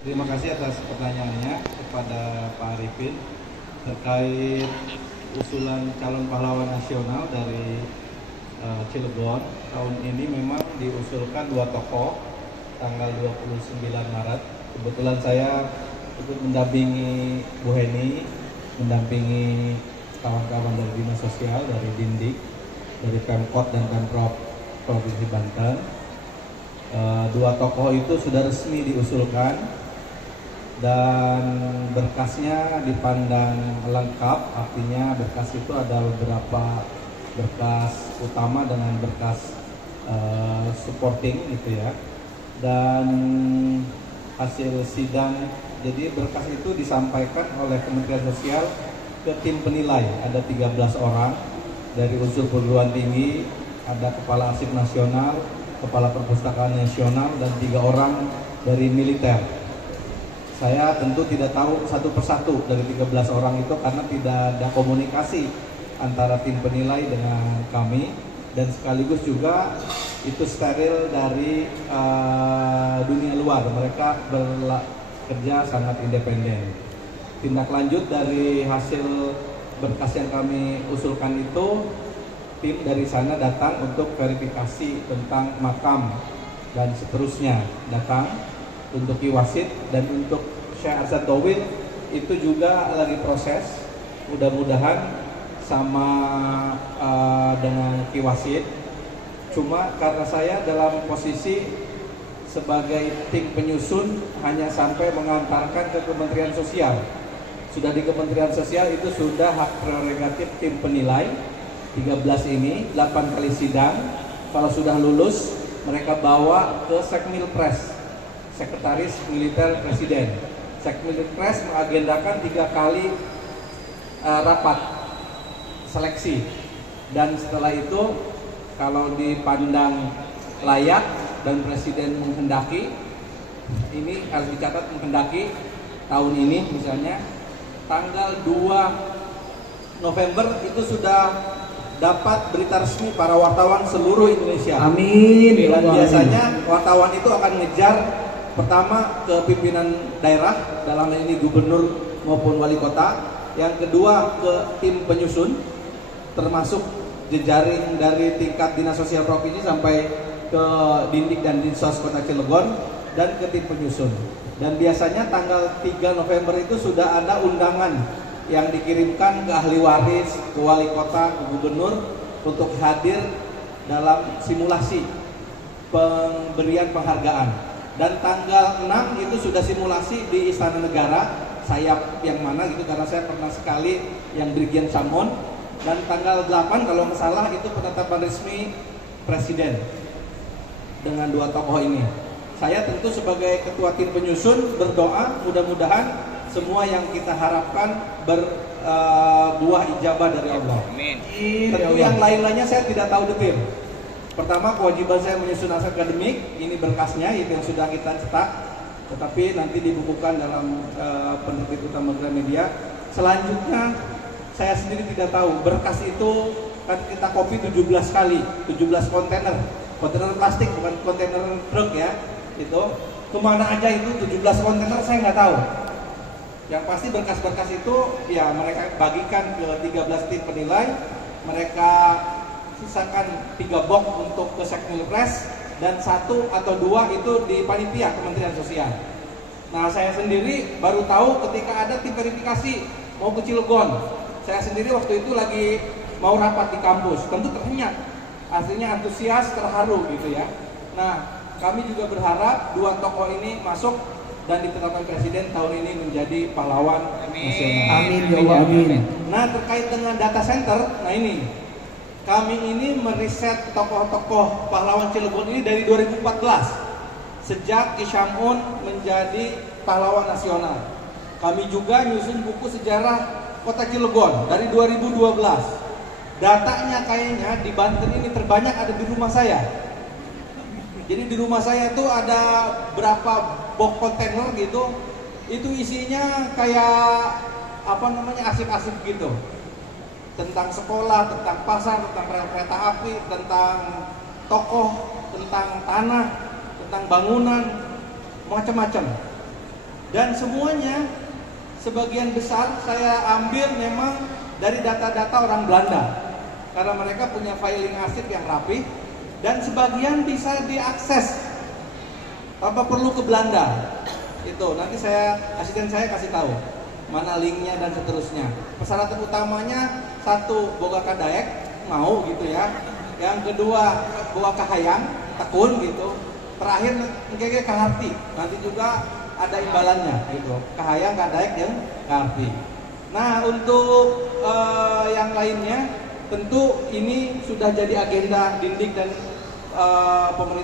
Terima kasih atas pertanyaannya kepada Pak Arifin terkait usulan calon pahlawan nasional dari Cilegon. Tahun ini memang diusulkan dua tokoh tanggal 29 Maret. Kebetulan saya ikut mendampingi Bu Heni, mendampingi kawan-kawan dari Dinas Sosial, dari Dindik, dari Pemkot dan Pemprov Provinsi Banten. Dua tokoh itu sudah resmi diusulkan dan berkasnya dipandang lengkap, artinya berkas itu ada beberapa berkas utama dengan berkas supporting gitu ya, dan hasil sidang. Jadi berkas itu disampaikan oleh Kementerian Sosial ke tim penilai, ada 13 orang dari unsur perguruan tinggi, ada kepala arsip nasional, kepala perpustakaan nasional, dan 3 orang dari militer. Saya tentu tidak tahu satu persatu dari 13 orang itu karena tidak ada komunikasi antara tim penilai dengan kami, dan sekaligus juga itu steril dari dunia luar. Mereka bekerja sangat independen. Tindak lanjut dari hasil berkas yang kami usulkan itu, tim dari sana datang untuk verifikasi tentang makam dan seterusnya, datang untuk Kiwasit, dan untuk Syekh Arsad Towil itu juga lagi proses. Mudah-mudahan sama dengan Kiwasit. Cuma karena saya dalam posisi sebagai tim penyusun hanya sampai mengantarkan ke Kementerian Sosial. Sudah di Kementerian Sosial itu sudah hak prerogatif tim penilai 13 ini, 8 kali sidang. Kalau sudah lulus, mereka bawa ke Sekmilpres, Sekretaris Militer Presiden. Sekmilpres mengagendakan 3 kali rapat seleksi, dan setelah itu kalau dipandang layak dan Presiden menghendaki, ini harus dicatat, menghendaki tahun ini misalnya tanggal 2 November itu sudah dapat berita resmi para wartawan seluruh Indonesia. Amin. Dan biasanya wartawan itu akan ngejar pertama ke pimpinan daerah, dalam hal ini gubernur maupun wali kota. Yang kedua ke tim penyusun, termasuk jejaring dari tingkat Dinas Sosial Provinsi sampai ke Dindik dan Dinsos Kota Cilegon, dan ke tim penyusun. Dan biasanya tanggal 3 November itu sudah ada undangan yang dikirimkan ke ahli waris, ke wali kota, ke gubernur untuk hadir dalam simulasi pemberian penghargaan. Dan tanggal 6 itu sudah simulasi di Istana Negara, sayap yang mana gitu, karena saya pernah sekali yang Brigjen Samon. Dan tanggal 8 kalau nggak salah itu penetapan resmi Presiden dengan 2 tokoh ini. Saya tentu sebagai ketua tim penyusun berdoa mudah-mudahan semua yang kita harapkan berbuah ijabah dari Allah. Amin. Tentu yang lain-lainnya saya tidak tahu detail. Pertama, kewajiban saya menyusun naskah akademik, ini berkasnya itu yang sudah kita cetak, tetapi nanti dibukukan dalam penerbit utama Gramedia. Selanjutnya saya sendiri tidak tahu, berkas itu kan kita copy 17 kali, 17 kontainer plastik, bukan kontainer truk ya. Itu kemana aja itu 17 kontainer saya nggak tahu. Yang pasti berkas-berkas itu ya mereka bagikan ke 13 tim penilai, mereka sisakan 3 box untuk ke Sekmilpres, dan 1 atau 2 itu di panitia Kementerian Sosial. Nah, saya sendiri baru tahu ketika ada tim verifikasi mau ke Cilegon. Saya sendiri waktu itu lagi mau rapat di kampus, tentu terhenyak, aslinya antusias, terharu gitu ya. Nah, kami juga berharap 2 tokoh ini masuk dan ditetapkan Presiden tahun ini menjadi pahlawan nasional. Amin ya Allah, amin. Nah, terkait dengan data center, nah ini kami ini meriset tokoh-tokoh pahlawan Cilegon ini dari 2014, sejak Kishamun menjadi pahlawan nasional. Kami juga nyusun buku sejarah Kota Cilegon dari 2012. Datanya kayaknya di Banten ini terbanyak ada di rumah saya. Jadi di rumah saya itu ada berapa box kontainer gitu, itu isinya kayak apa namanya, arsip-arsip gitu, tentang sekolah, tentang pasar, tentang kereta api, tentang tokoh, tentang tanah, tentang bangunan, macam-macam. Dan semuanya sebagian besar saya ambil memang dari data-data orang Belanda, karena mereka punya filing arsip yang rapi dan sebagian bisa diakses tanpa perlu ke Belanda. Itu nanti asisten saya kasih tahu mana linknya dan seterusnya. Persyaratan utamanya satu, boga kadaek, mau gitu ya. Yang kedua, boga kahayang, tekun gitu. Terakhir ngege kaharti, nanti juga ada imbalannya gitu. Kahayang, kadaek, jeung kaharti. Nah, untuk yang lainnya tentu ini sudah jadi agenda Dindik dan pemerintah